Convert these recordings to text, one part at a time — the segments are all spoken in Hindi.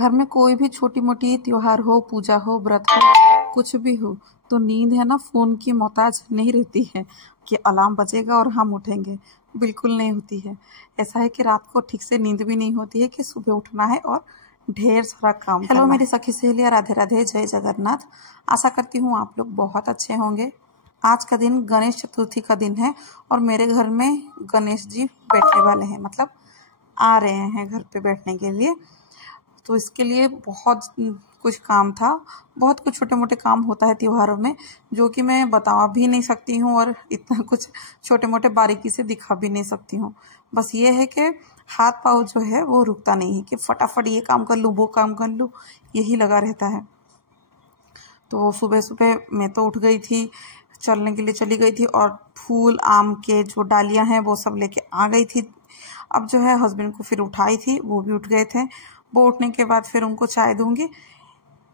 घर में कोई भी छोटी मोटी त्योहार हो, पूजा हो, व्रत हो, कुछ भी हो, तो नींद है ना फोन की मोहताज नहीं रहती है कि अलार्म बजेगा और हम उठेंगे। बिल्कुल नहीं होती है। ऐसा है कि रात को ठीक से नींद भी नहीं होती है कि सुबह उठना है और ढेर सारा काम। हेलो मेरी सखी सहेलियां, राधे राधे, जय जगन्नाथ। आशा करती हूँ आप लोग बहुत अच्छे होंगे। आज का दिन गणेश चतुर्थी का दिन है और मेरे घर में गणेश जी बैठने वाले हैं, मतलब आ रहे हैं घर पे बैठने के लिए। तो इसके लिए बहुत कुछ काम था, बहुत कुछ छोटे मोटे काम होता है त्योहारों में, जो कि मैं बता भी नहीं सकती हूँ और इतना कुछ छोटे मोटे बारीकी से दिखा भी नहीं सकती हूँ। बस ये है कि हाथ पाँव जो है वो रुकता नहीं है कि फटाफट ये काम कर लूँ, वो काम कर लूँ, यही लगा रहता है। तो सुबह सुबह मैं तो उठ गई थी, चलने के लिए चली गई थी और फूल आम के जो डालियाँ हैं वो सब लेके आ गई थी। अब जो है हस्बैंड को फिर उठाई थी, वो भी उठ गए थे। वो उठने के बाद फिर उनको चाय दूंगी।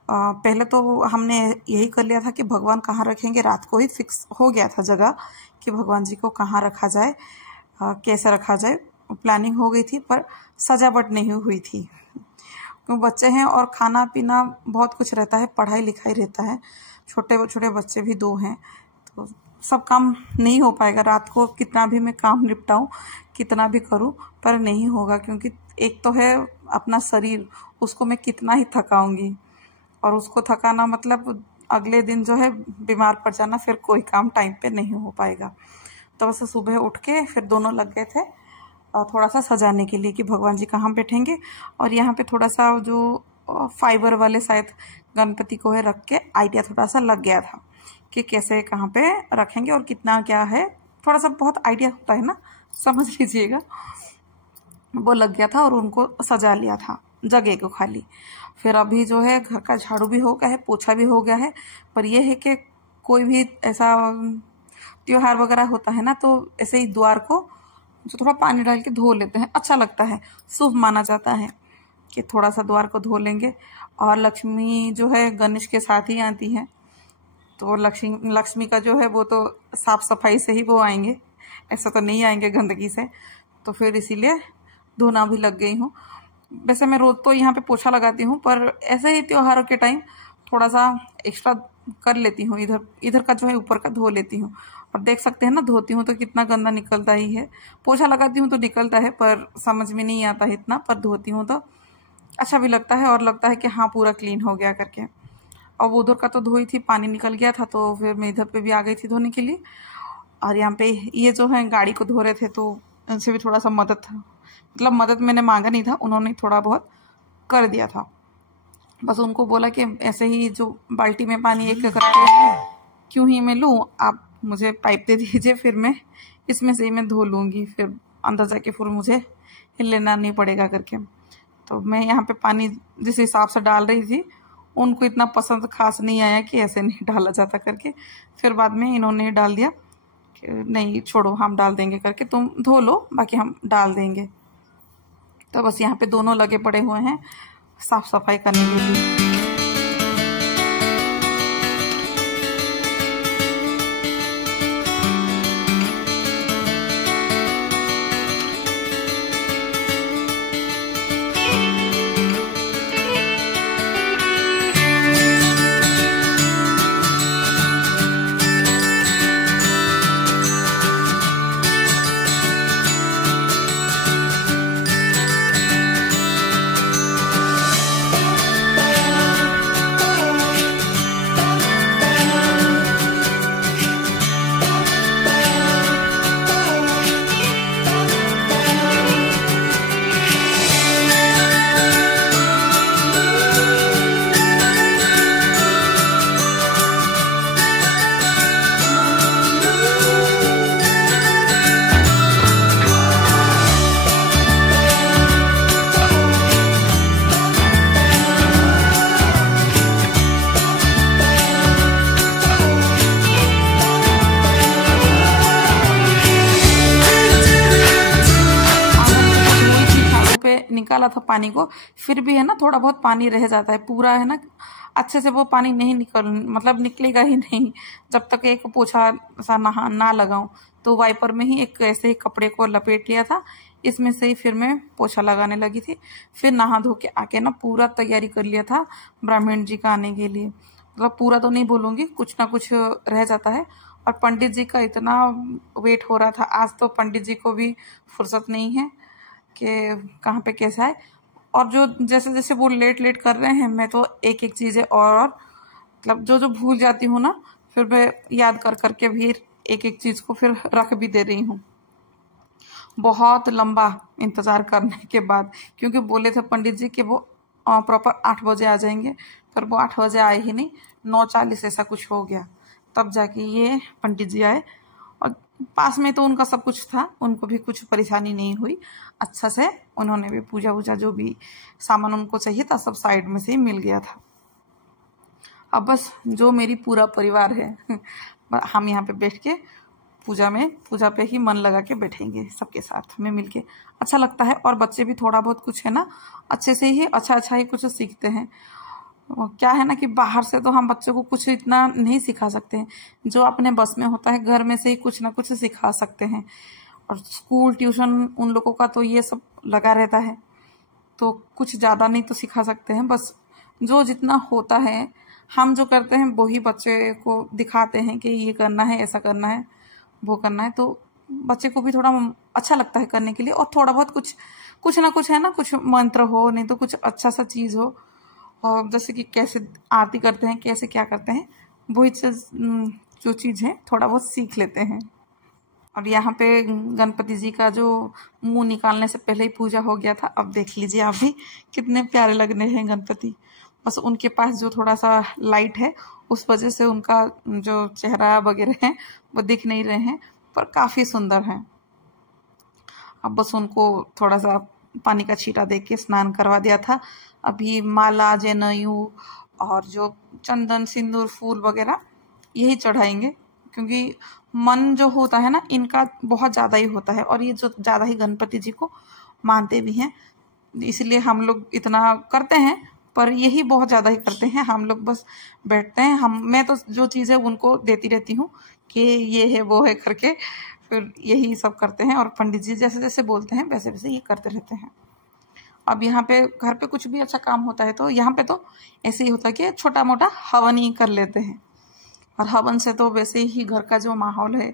पहले तो हमने यही कर लिया था कि भगवान कहाँ रखेंगे, रात को ही फिक्स हो गया था जगह कि भगवान जी को कहाँ रखा जाए, कैसे रखा जाए, प्लानिंग हो गई थी, पर सजावट नहीं हुई थी क्योंकि बच्चे हैं और खाना पीना बहुत कुछ रहता है, पढ़ाई लिखाई रहता है, छोटे छोटे बच्चे भी 2 हैं, तो सब काम नहीं हो पाएगा। रात को कितना भी मैं काम निपटाऊं, कितना भी करूं, पर नहीं होगा क्योंकि एक तो है अपना शरीर, उसको मैं कितना ही थकाऊंगी और उसको थकाना मतलब अगले दिन जो है बीमार पड़ जाना, फिर कोई काम टाइम पे नहीं हो पाएगा। तो बस सुबह उठ के फिर दोनों लग गए थे थोड़ा सा सजाने के लिए कि भगवान जी कहाँ बैठेंगे। और यहाँ पे थोड़ा सा जो फाइबर वाले शायद गणपति को है रख के आइडिया थोड़ा सा लग गया था कि कैसे कहाँ पे रखेंगे और कितना क्या है, थोड़ा सा बहुत आइडिया होता है ना, समझ लीजिएगा। वो लग गया था और उनको सजा लिया था जगह को खाली। फिर अभी जो है घर का झाड़ू भी हो गया है, पोछा भी हो गया है, पर यह है कि कोई भी ऐसा त्योहार वगैरह होता है ना, तो ऐसे ही द्वार को जो थोड़ा पानी डाल के धो लेते हैं, अच्छा लगता है, शुभ माना जाता है कि थोड़ा सा द्वार को धो लेंगे। और लक्ष्मी जो है गणेश के साथ ही आती है, तो लक्ष्मी का जो है वो तो साफ सफाई से ही वो आएंगे, ऐसा तो नहीं आएंगे गंदगी से। तो फिर इसीलिए धोना भी लग गई हूँ। वैसे मैं रोज तो यहाँ पे पोछा लगाती हूँ, पर ऐसे ही त्योहारों के टाइम थोड़ा सा एक्स्ट्रा कर लेती हूँ, इधर का जो है ऊपर का धो लेती हूँ। और देख सकते हैं ना, धोती हूँ तो कितना गंदा निकलता ही है, पोछा लगाती हूँ तो निकलता है, पर समझ में नहीं आता है इतना, पर धोती हूँ तो अच्छा भी लगता है और लगता है कि हाँ पूरा क्लीन हो गया करके। अब उधर का तो धोई थी, पानी निकल गया था, तो फिर मैं इधर पे भी आ गई थी धोने के लिए। और यहाँ पे ये जो है गाड़ी को धो रहे थे, तो उनसे भी थोड़ा सा मदद था, मतलब मदद मैंने मांगा नहीं था, उन्होंने थोड़ा बहुत कर दिया था। बस उनको बोला कि ऐसे ही जो बाल्टी में पानी एक करके क्यों ही मैं लूँ, आप मुझे पाइप दे दीजिए, फिर मैं इसमें से ही मैं धो लूँगी, फिर अंदर जाके फिर मुझे लेना नहीं पड़ेगा करके। तो मैं यहाँ पे पानी जिस हिसाब से डाल रही थी, उनको इतना पसंद खास नहीं आया कि ऐसे नहीं डाला जाता करके। फिर बाद में इन्होंने डाल दिया कि नहीं छोड़ो, हम डाल देंगे करके, तुम धो लो, बाकी हम डाल देंगे। तो बस यहाँ पे दोनों लगे पड़े हुए हैं साफ सफाई करने के लिए। निकाला था पानी को, फिर भी है ना थोड़ा बहुत पानी रह जाता है, पूरा है ना अच्छे से वो पानी नहीं निकलेगा ही नहीं जब तक एक पोछा सा ना लगाऊं, तो वाइपर में ही एक ऐसे ही कपड़े को लपेट लिया था, इसमें से ही फिर मैं पोछा लगाने लगी थी। फिर नहा धो के आके ना पूरा तैयारी कर लिया था ब्राह्मण जी का आने के लिए। मतलब पूरा तो नहीं बोलूँगी, कुछ ना कुछ रह जाता है। और पंडित जी का इतना वेट हो रहा था, आज तो पंडित जी को भी फुर्सत नहीं है कि कहाँ पे कैसा है। और जो जैसे जैसे वो लेट लेट कर रहे हैं, मैं तो एक एक चीज़ें और मतलब जो जो भूल जाती हूँ ना, फिर मैं याद कर करके भी एक एक चीज़ को फिर रख भी दे रही हूँ। बहुत लंबा इंतज़ार करने के बाद, क्योंकि बोले थे पंडित जी कि वो प्रॉपर 8 बजे आ जाएंगे, पर वो 8 बजे आए ही नहीं, 9:40 ऐसा कुछ हो गया, तब जाके ये पंडित जी आए। और पास में तो उनका सब कुछ था, उनको भी कुछ परेशानी नहीं हुई, अच्छा से उन्होंने भी पूजा वूजा जो भी सामान उनको चाहिए था सब साइड में से ही मिल गया था। अब बस जो मेरी पूरा परिवार है हम यहाँ पे बैठ के पूजा पे ही मन लगा के बैठेंगे सबके साथ में मिलके, अच्छा लगता है। और बच्चे भी थोड़ा बहुत कुछ है ना अच्छे से ही अच्छा ही कुछ सीखते हैं। क्या है ना कि बाहर से तो हम बच्चों को कुछ इतना नहीं सिखा सकते हैं, जो अपने बस में होता है घर में से ही कुछ ना कुछ सिखा सकते हैं। और स्कूल ट्यूशन उन लोगों का तो ये सब लगा रहता है, तो कुछ ज़्यादा नहीं तो सिखा सकते हैं। बस जो जितना होता है हम जो करते हैं वो ही बच्चे को दिखाते हैं कि ये करना है, ऐसा करना है, वो करना है। तो बच्चे को भी थोड़ा अच्छा लगता है करने के लिए। और थोड़ा बहुत कुछ ना कुछ है ना, कुछ मंत्र हो, नहीं तो कुछ अच्छा सा चीज़ हो, और जैसे कि कैसे आरती करते हैं, कैसे क्या करते हैं, वही चीज़ जो चीज़ है थोड़ा बहुत सीख लेते हैं। और यहाँ पे गणपति जी का जो मुंह निकालने से पहले ही पूजा हो गया था। अब देख लीजिए आप भी कितने प्यारे लगने हैं गणपति। बस उनके पास जो थोड़ा सा लाइट है उस वजह से उनका जो चेहरा वगैरह है वो दिख नहीं रहे हैं, पर काफ़ी सुंदर हैं। अब बस उनको थोड़ा सा पानी का छींटा दे के स्नान करवा दिया था। अभी माला, जनेऊ और जो चंदन, सिंदूर, फूल वगैरह यही चढ़ाएंगे, क्योंकि मन जो होता है ना इनका बहुत ज़्यादा ही होता है, और ये जो ज़्यादा ही गणपति जी को मानते भी हैं, इसलिए हम लोग इतना करते हैं। पर यही बहुत ज़्यादा ही करते हैं, हम लोग बस बैठते हैं। मैं तो जो चीज़ है उनको देती रहती हूँ कि ये है वो है करके, फिर यही सब करते हैं। और पंडित जी जैसे जैसे बोलते हैं वैसे वैसे ये करते रहते हैं। अब यहाँ पे घर पे कुछ भी अच्छा काम होता है तो यहाँ पे तो ऐसे ही होता है कि छोटा मोटा हवन ही कर लेते हैं। और हवन से तो वैसे ही घर का जो माहौल है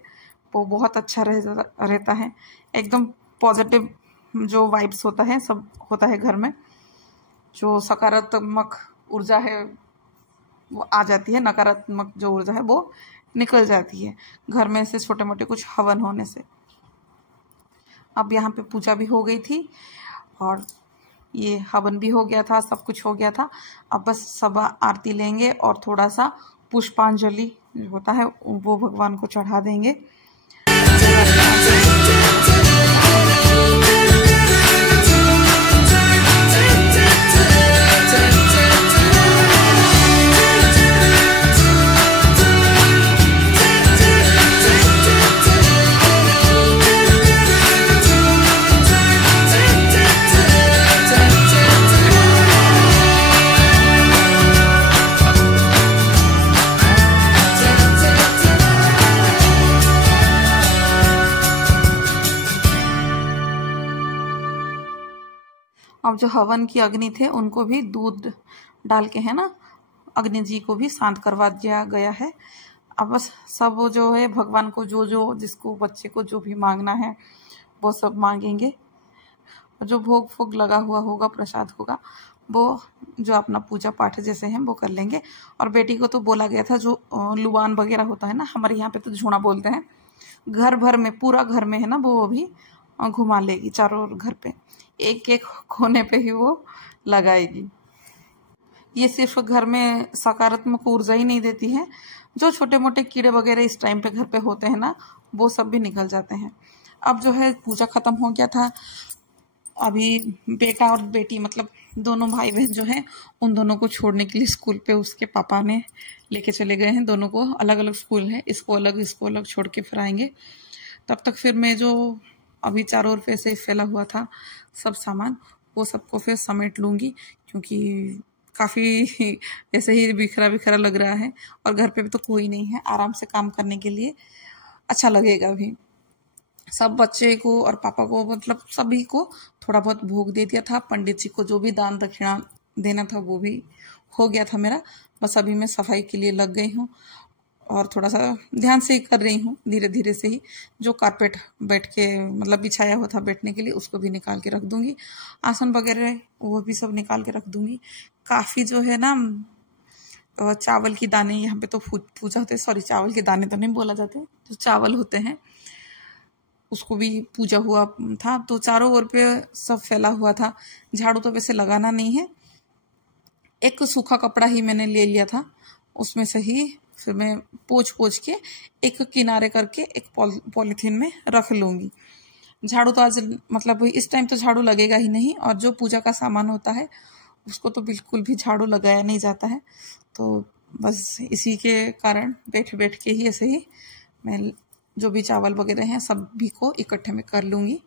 वो बहुत अच्छा रहता है, एकदम पॉजिटिव जो वाइब्स होता है सब होता है घर में। जो सकारात्मक ऊर्जा है वो आ जाती है, नकारात्मक जो ऊर्जा है वो निकल जाती है घर में से छोटे मोटे कुछ हवन होने से। अब यहाँ पे पूजा भी हो गई थी और ये हवन भी हो गया था, सब कुछ हो गया था। अब बस सब आरती लेंगे और थोड़ा सा पुष्पांजलि जो होता है वो भगवान को चढ़ा देंगे। अब जो हवन की अग्नि थे उनको भी दूध डाल के है ना अग्नि जी को भी शांत करवा दिया गया है। अब बस सब जो है भगवान को जो जिसको बच्चे को जो भी मांगना है वो सब मांगेंगे। जो भोग फोग लगा हुआ होगा, प्रसाद होगा, वो जो अपना पूजा पाठ जैसे हैं वो कर लेंगे। और बेटी को तो बोला गया था जो लुबान वगैरह होता है ना, हमारे यहाँ पे तो झूना बोलते हैं, घर भर में पूरा घर में है ना वो भी घुमा लेगी चारों ओर घर पे, एक एक कोने पे ही वो लगाएगी। ये सिर्फ घर में सकारात्मक ऊर्जा ही नहीं देती है, जो छोटे मोटे कीड़े वगैरह इस टाइम पे घर पे होते हैं ना वो सब भी निकल जाते हैं। अब जो है पूजा खत्म हो गया था, अभी बेटा और बेटी मतलब दोनों भाई बहन जो हैं उन दोनों को छोड़ने के लिए स्कूल पे उसके पापा ने लेके चले गए हैं। दोनों को अलग अलग स्कूल है, इसको अलग छोड़ के फिर आएंगे। तब तक फिर मैं जो अभी चारों ओर पे से फैला हुआ था सब सामान वो सबको फिर समेट लूँगी, क्योंकि काफ़ी ऐसे ही बिखरा बिखरा लग रहा है और घर पे भी तो कोई नहीं है, आराम से काम करने के लिए अच्छा लगेगा भी। सब बच्चे को और पापा को मतलब सभी को थोड़ा बहुत भोग दे दिया था। पंडित जी को जो भी दान दक्षिणा देना था वो भी हो गया था मेरा। बस अभी मैं सफाई के लिए लग गई हूँ और थोड़ा सा ध्यान से ही कर रही हूँ, धीरे धीरे से ही। जो कारपेट बैठ के मतलब बिछाया हुआ था बैठने के लिए उसको भी निकाल के रख दूंगी, आसन वगैरह वो भी सब निकाल के रख दूंगी। काफ़ी जो है ना चावल की दाने यहाँ पे तो पूजा होते हैं, सॉरी चावल के दाने तो नहीं बोला जाते, जो चावल होते हैं उसको भी पूजा हुआ था। तो चारों ओर पे सब फैला हुआ था। झाड़ू तो वैसे लगाना नहीं है, एक सूखा कपड़ा ही मैंने ले लिया था, उसमें से ही फिर मैं पोंछ के एक किनारे करके एक पॉलीथीन में रख लूँगी। झाड़ू तो आज मतलब इस टाइम तो झाड़ू लगेगा ही नहीं, और जो पूजा का सामान होता है उसको तो बिल्कुल भी झाड़ू लगाया नहीं जाता है। तो बस इसी के कारण बैठ बैठ के ही ऐसे ही मैं जो भी चावल वगैरह हैं सभी को इकट्ठे में कर लूँगी।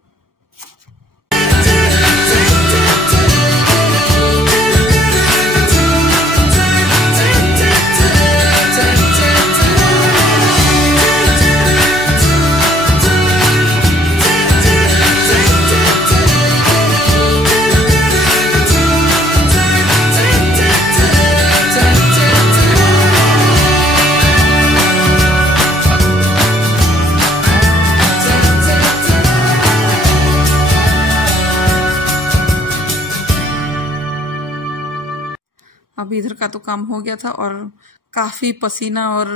अभी इधर का तो काम हो गया था और काफ़ी पसीना और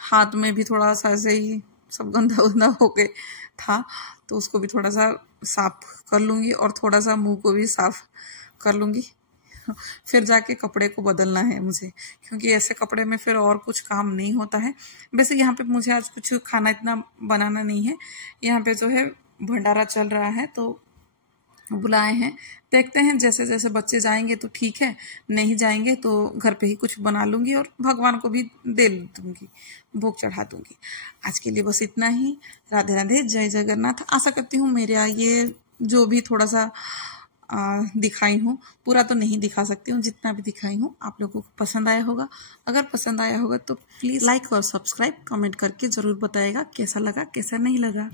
हाथ में भी थोड़ा सा ऐसे ही सब गंदा गंदा हो गए था, तो उसको भी थोड़ा सा साफ कर लूँगी और थोड़ा सा मुंह को भी साफ कर लूँगी। फिर जाके कपड़े को बदलना है मुझे, क्योंकि ऐसे कपड़े में फिर और कुछ काम नहीं होता है। वैसे यहाँ पे मुझे आज कुछ खाना इतना बनाना नहीं है, यहाँ पे जो है भंडारा चल रहा है तो बुलाए हैं। देखते हैं जैसे जैसे बच्चे जाएंगे तो ठीक है, नहीं जाएंगे तो घर पे ही कुछ बना लूँगी और भगवान को भी दे दूँगी, भोग चढ़ा दूँगी। आज के लिए बस इतना ही। राधे राधे, जय जगन्नाथ। आशा करती हूँ मेरा ये जो भी थोड़ा सा दिखाई हूँ, पूरा तो नहीं दिखा सकती हूँ, जितना भी दिखाई हूँ आप लोगों को पसंद आया होगा। अगर पसंद आया होगा तो प्लीज़ लाइक और सब्सक्राइब कमेंट करके ज़रूर बताइएगा कैसा लगा कैसा नहीं लगा।